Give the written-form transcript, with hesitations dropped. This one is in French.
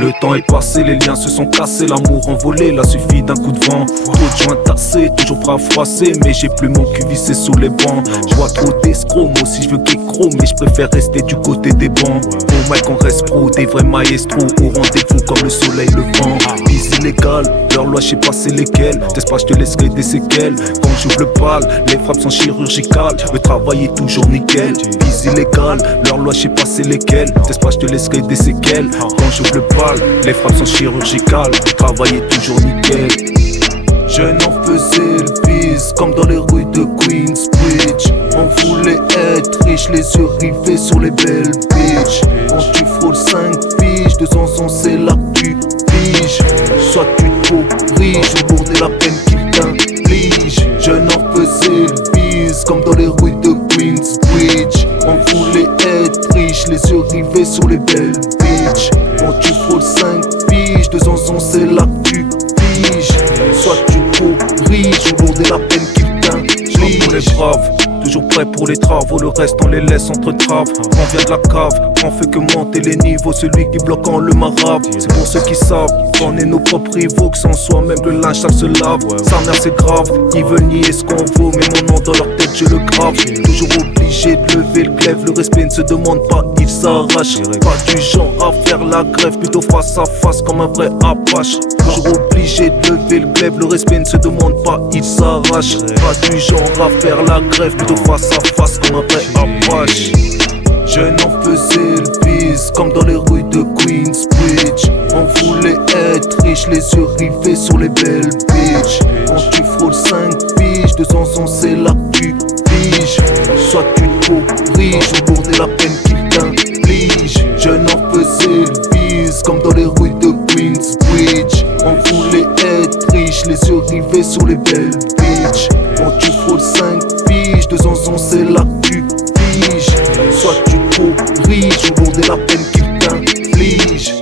Le temps est passé, les liens se sont cassés, l'amour envolé, là suffit d'un coup de vent. Trop de joints tassés, toujours prêt à froisser, mais j'ai plus mon cul vissé sous les bancs. Je vois trop d'escrocs, moi aussi je veux qu'écro, mais je préfère rester du côté des bancs. Au mic on reste pro, des vrais maestros, au rendez-vous comme le soleil le vent. Bis illégal, leur loi je sais pas c'est lesquelles, t'es pas je te laisserai des séquelles. Quand j'ouvre le pal, les frappes sont chirurgicales, le travail est toujours nickel. Bis illégal, leur loi je sais pas c'est lesquelles, t'es pas je te laisserai des séquelles. Quand j'ouvre le pal, les frappes sont chirurgicales, le travail est toujours nickel. Jeune on faisait le bise comme dans les rues de Queensbridge. On voulait être riche, les yeux rivés sur les belles bitches. Quand tu frôles 5 piges, 2 ans c'est là que tu piges. Soit tu te corriges ou bourner la peine qu'il t'inflige. Jeune on faisait le bise comme dans les rues de Queensbridge. On voulait être riche, les yeux rivés sur les belles bitches. Quand tu frôles 5 piges, 2 ans c'est là que tu piges. Soit tu corriges ou lourder la peine qu'il t'inflige. Pour les braves, toujours prêt pour les travaux, le reste on les laisse entre traves. On vient de la cave, on fait que monter les niveaux, celui qui bloque en le marabe. C'est pour ceux qui savent qu'on est nos propres rivaux, que sans soi-même le linge sale se lave. Sa mère c'est grave, ils veulent nier ce qu'on vaut, mais mon nom dans leur tête je le grave. Toujours obligé de lever le glaive, le respect ne se demande pas, il s'arrache. Pas du genre à faire la grève, plutôt face à face comme un vrai apache. Toujours obligé de lever le glaive, le respect ne se demande pas, il s'arrache. Pas du genre à faire la grève, plutôt face à face comme un vrai apache. Jeune on faisait le bise comme dans les rues de Queensbridge. On voulait être riche, les yeux rivés sur les belles bitches. Quand tu frôles 5 piges, 2 ans c'est là que tu piges. Soit tu te corriges ou bourner la peine qu'il t'inflige. Jeune on faisait le bise comme dans les rues de Queensbridge. On voulait être riche, les yeux rivés sur les belles bitches. Quand tu frôles 5 piges, 2 ans c'est là que tu piges. Soit tu corriges ou lourder la peine qu'il t'inflige.